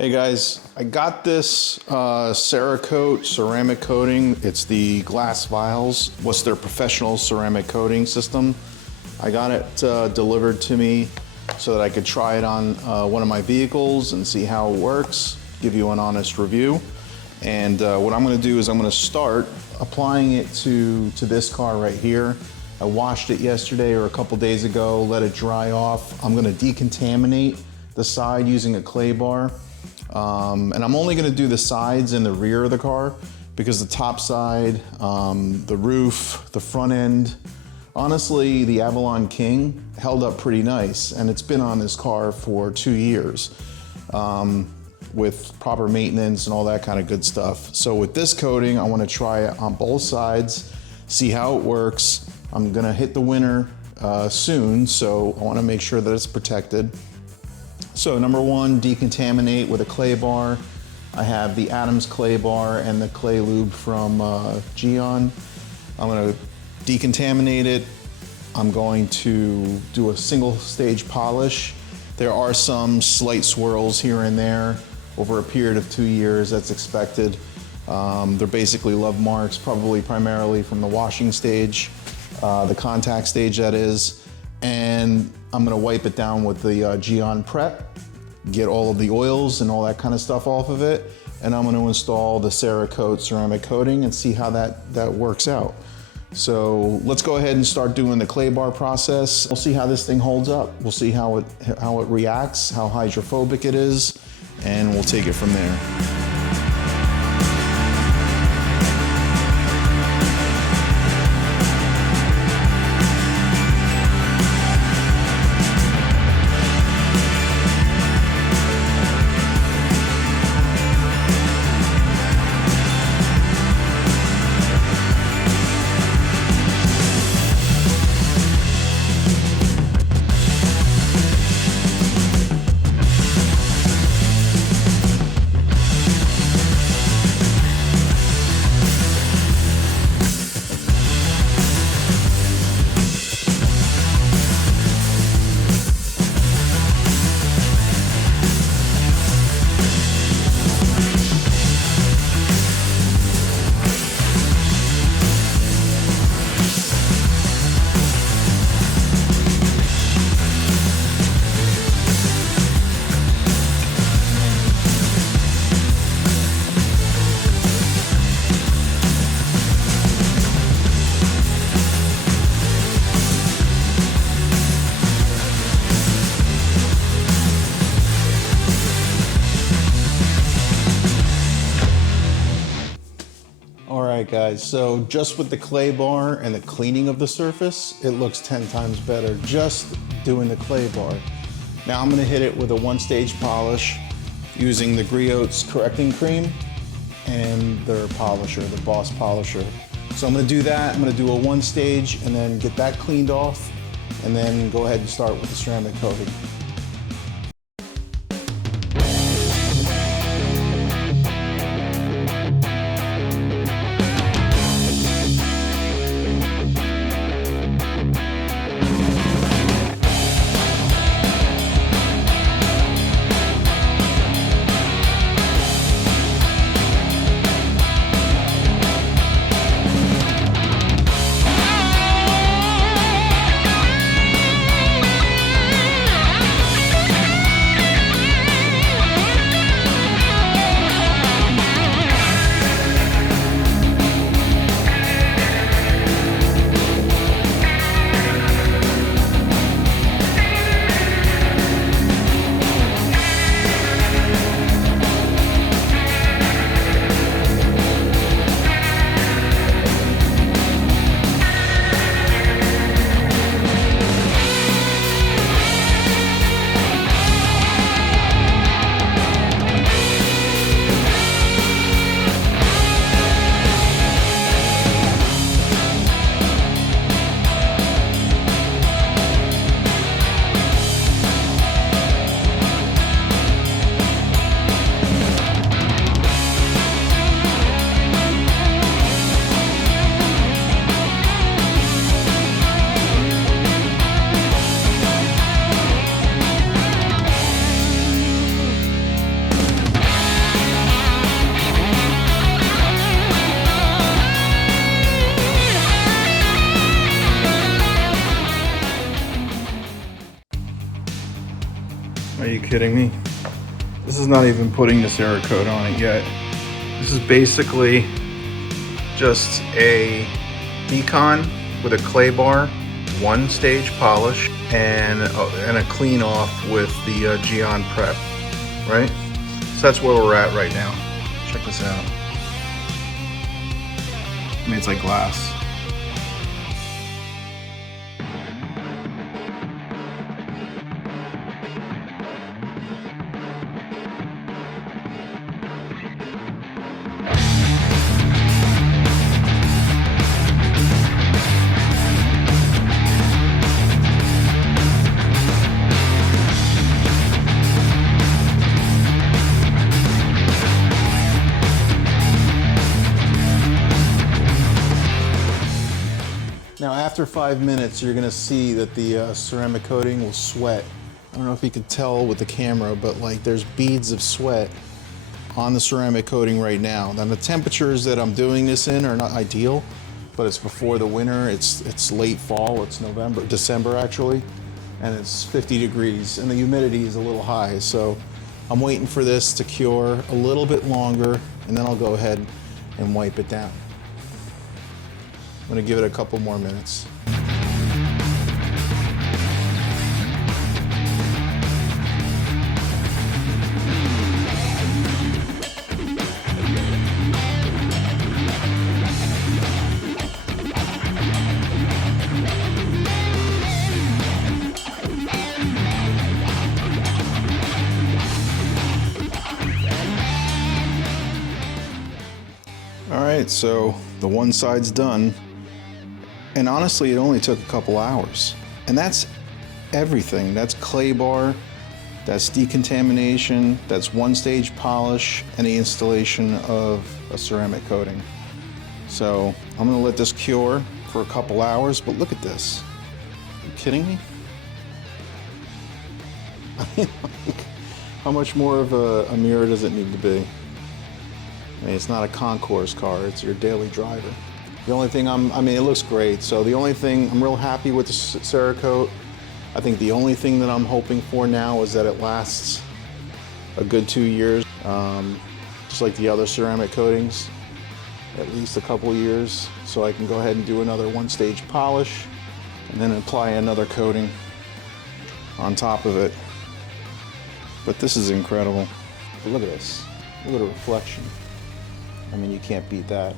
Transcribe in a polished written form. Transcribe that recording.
Hey guys, I got this Cerakote ceramic coating. It's the glass vials. What's their professional ceramic coating system? I got it delivered to me so that I could try it on one of my vehicles and see how it works, give you an honest review. And what I'm gonna do is I'm gonna start applying it to this car right here. I washed it yesterday or a couple days ago, let it dry off. I'm gonna decontaminate the side using a clay bar. And I'm only gonna do the sides and the rear of the car because the top side, the roof, the front end, honestly, the Avalon King held up pretty nice, and it's been on this car for 2 years with proper maintenance and all that kind of good stuff. So with this coating, I wanna try it on both sides, see how it works. I'm gonna hit the winter soon, so I wanna make sure that it's protected. So number one, decontaminate with a clay bar. I have the Adams clay bar and the clay lube from Geon. I'm gonna decontaminate it. I'm going to do a single stage polish. There are some slight swirls here and there over a period of 2 years, that's expected. They're basically love marks, probably primarily from the washing stage, the contact stage that is. And I'm gonna wipe it down with the Geon Prep, get all of the oils and all that kind of stuff off of it. And I'm gonna install the Cerakote ceramic coating and see how that works out. So let's go ahead and start doing the clay bar process. We'll see how this thing holds up. We'll see how it reacts, how hydrophobic it is, and we'll take it from there. Alright guys, so just with the clay bar and the cleaning of the surface, it looks 10 times better just doing the clay bar. Now I'm gonna hit it with a one-stage polish using the Griot's correcting cream and their polisher, the Boss polisher. So I'm gonna do that, I'm gonna do a one stage and then get that cleaned off and then go ahead and start with the ceramic coating. kidding me? This is not even putting the Cerakote on it yet. This is basically just a decon with a clay bar, 1-stage polish, and a clean off with the Geon prep, right? So that's where we're at right now. Check this out. I mean, it's like glass. Now after 5 minutes, you're gonna see that the ceramic coating will sweat. I don't know if you can tell with the camera, but like there's beads of sweat on the ceramic coating right now. Now the temperatures that I'm doing this in are not ideal, but it's before the winter, it's late fall, it's December actually, and it's 50 degrees and the humidity is a little high. So I'm waiting for this to cure a little bit longer and then I'll go ahead and wipe it down. I'm gonna give it a couple more minutes. All right, so the one side's done. And honestly, it only took a couple hours. And that's everything. That's clay bar, that's decontamination, that's 1-stage polish, and the installation of a ceramic coating. So I'm gonna let this cure for a couple hours, but look at this. Are you kidding me? I mean, like, how much more of a mirror does it need to be? I mean, it's not a concourse car, it's your daily driver. The only thing I mean, it looks great. So the only thing, I'm real happy with the Cerakote. I think the only thing that I'm hoping for now is that it lasts a good 2 years, just like the other ceramic coatings, at least a couple years. So I can go ahead and do another 1-stage polish and then apply another coating on top of it. But this is incredible. But look at this, look at the reflection. I mean, you can't beat that.